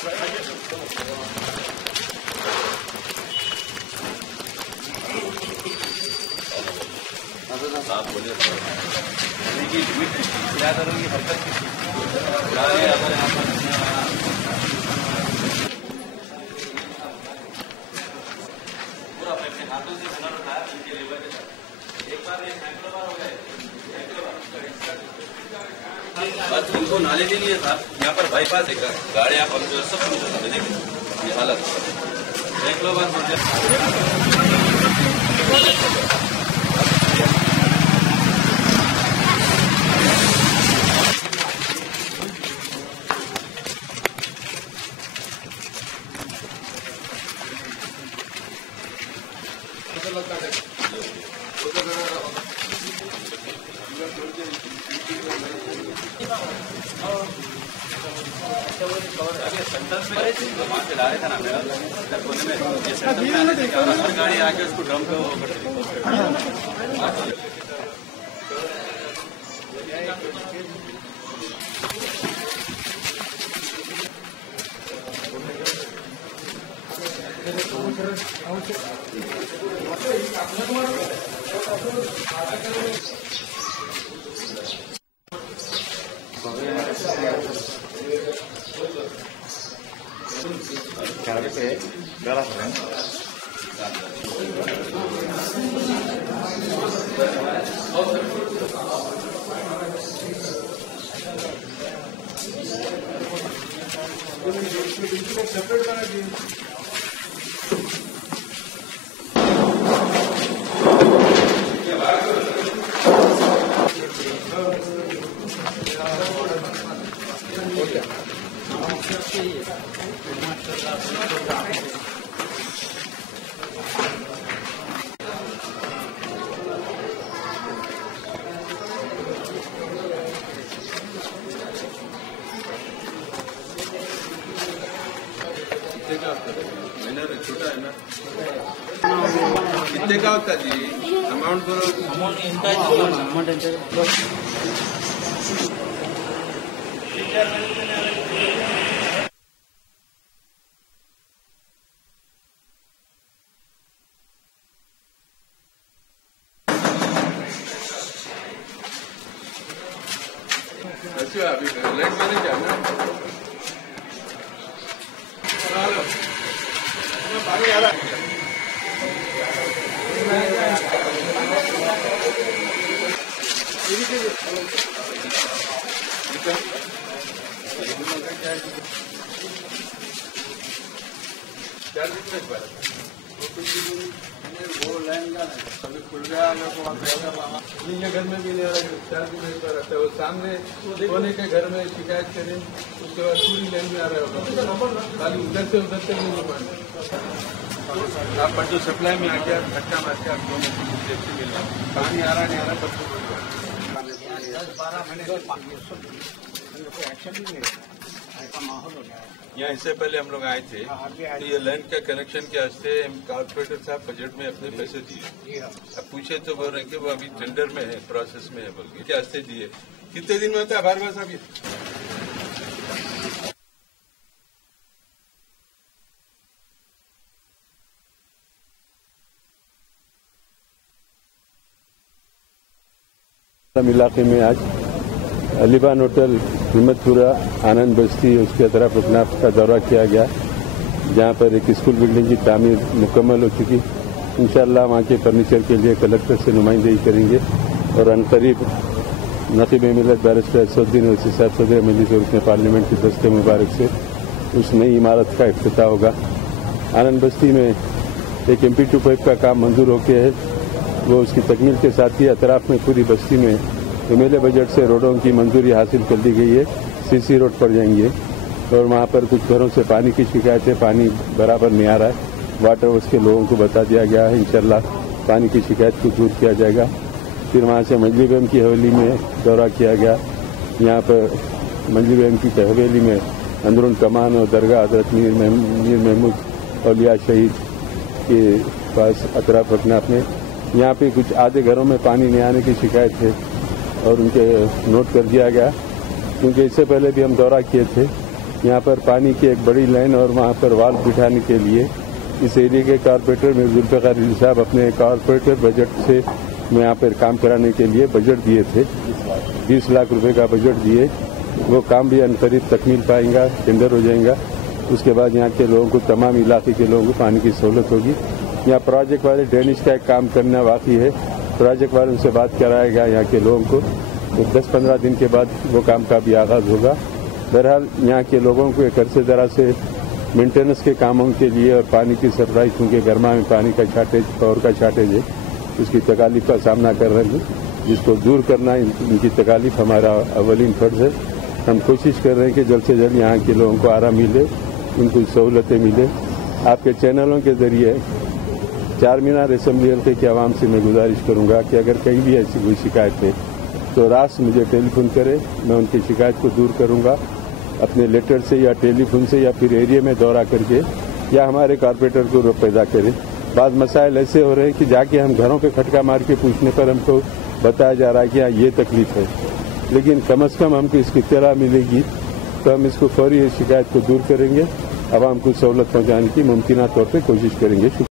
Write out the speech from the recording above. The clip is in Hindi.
आप बोलिए क्या करोगी हरकत अगर यहाँ पर पूरा अपने हाथों से हुनर उठाया उनके लेबर के साथ एक बार नहीं सैकड़ों बार हो गए बस उनको नॉलेज ही नहीं है साहब। यहाँ पर बाईपास है गाड़ियाँ पंक्चर सब समझ देखिए ये हालत सैकड़ों बार समझे। वहाँ से ला रहे थे ना मेरा कोने में हर गाड़ी आके उसको ड्रम पे छोटा है ना कितने का होता जी अमाउंट अच्छा अभी लाइट मैंने क्या ना पानी आ रहा है वो लाइन का कभी खुल गया मेरे को घर में भी नहीं आ रहा चार दिन नहीं पर रहता है वो सामने सोने के घर में शिकायत करें उसके बाद पूरी लाइन में आ रहा होगा खाली उधर से नहीं हो पाए आप पर जो सप्लाई में आके धक्का मार के आप दोनों को सेफ्टी मिल रहा पानी आ रहा नहीं आ रहा सब कुछ 10-12 महीने एक्शन भी नहीं ऐसा माहौल हो गया है। यहाँ इससे पहले हम लोग आए थे तो ये लैंड का कनेक्शन के वास्ते कॉर्पोरेटर साहब बजट में अपने पैसे दिए। अब पूछे तो बोल रहे कि वो अभी टेंडर में है प्रोसेस में है बोल के क्या वास्ते दिए कितने दिन में होता है बार साहब ये इलाके में आज अलीबान होटल हिम्मतपुरा आनंद बस्ती उसके अतराफ रुकनाफ का दौरा किया गया जहां पर एक स्कूल बिल्डिंग की तामीर मुकम्मल हो चुकी। इंशाअल्लाह वहां के फर्नीचर के लिए कलेक्टर से नुमाइंदगी करेंगे और अनकरीब नकीब मिलत बैरिस्टर असदुद्दीन ओवैसी साहब सदर मजलिस और उसने पार्लियामेंट की दस्ते मुबारक से उस नई इमारत का इफ्तिताह होगा। आनंद बस्ती में एक MP2 पाइप का काम मंजूर हो गया है वो उसकी तकमील के साथ ही अतराफ में पूरी बस्ती में MLA बजट से रोडों की मंजूरी हासिल कर दी गई है। CC रोड पर जाएंगे और वहाँ पर कुछ घरों से पानी की शिकायत है पानी बराबर नहीं आ रहा है वाटर वर्क्स के लोगों को बता दिया गया है इंशाल्लाह पानी की शिकायत को दूर किया जाएगा। फिर वहाँ से मंजली बेगम की हवेली में दौरा किया गया। यहाँ पर मंजली बेगम की हवेली में अंदरून कमान और दरगाह हजरत मीर महमूद औलिया शहीद के पास अतराफ रखनाफ में यहाँ पे कुछ आधे घरों में पानी नहीं आने की शिकायत है और उनके नोट कर दिया गया क्योंकि इससे पहले भी हम दौरा किए थे यहाँ पर पानी की एक बड़ी लाइन और वहाँ पर वाल्व बिठाने के लिए इस एरिया के कॉर्पोरेटर में जुल्फ़िकार अली साहब अपने कॉर्पोरेटर बजट से मैं यहाँ पर काम कराने के लिए बजट दिए थे। 20 लाख रुपए का बजट दिए। वो काम भी अनकरीब तकमील पाएंगा, टेंडर हो जाएगा। उसके बाद यहाँ के लोगों को, तमाम इलाके के लोगों को पानी की सहूलत होगी। यहाँ प्रोजेक्ट वाले ड्रेनेज का एक काम करना बाकी है। प्रोजेक्ट वालों से बात कराएगा यहाँ के लोगों को, तो 10-15 दिन के बाद वो काम का भी आगाज होगा। बहरहाल यहाँ के लोगों को एक अरसे दराज से मेंटेनेंस के कामों के लिए और पानी की सप्लाई, क्योंकि गर्मा में पानी का शार्टेज, पावर का शार्टेज है, उसकी तकालीफ का सामना कर रहे हैं, जिसको दूर करना इनकी तकालीफ हमारा अवलीन फर्ज है। हम कोशिश कर रहे हैं कि जल्द से जल्द यहाँ के लोगों को आराम मिले, उनको सहूलतें मिले। आपके चैनलों के जरिए चार मीनार असेंबली हल्के की आवाम से मैं गुजारिश करूंगा कि अगर कहीं भी ऐसी कोई शिकायत है तो रात मुझे टेलीफोन करें, मैं उनकी शिकायत को दूर करूंगा अपने लेटर से या टेलीफोन से, या फिर एरिया में दौरा करके, या हमारे कॉर्पोरेटर को रोक पैदा करें। बाद मसाइल ऐसे हो रहे हैं कि जाके हम घरों पे खटका मार के पूछने पर हमको बताया जा रहा है कि हाँ ये तकलीफ है, लेकिन कम से कम हमको इसकी इत्तला मिलेगी तो हम इसको फौरी शिकायत को दूर करेंगे, आवाम को सहूलत पहुंचाने की मुमकिन तौर पर कोशिश करेंगे।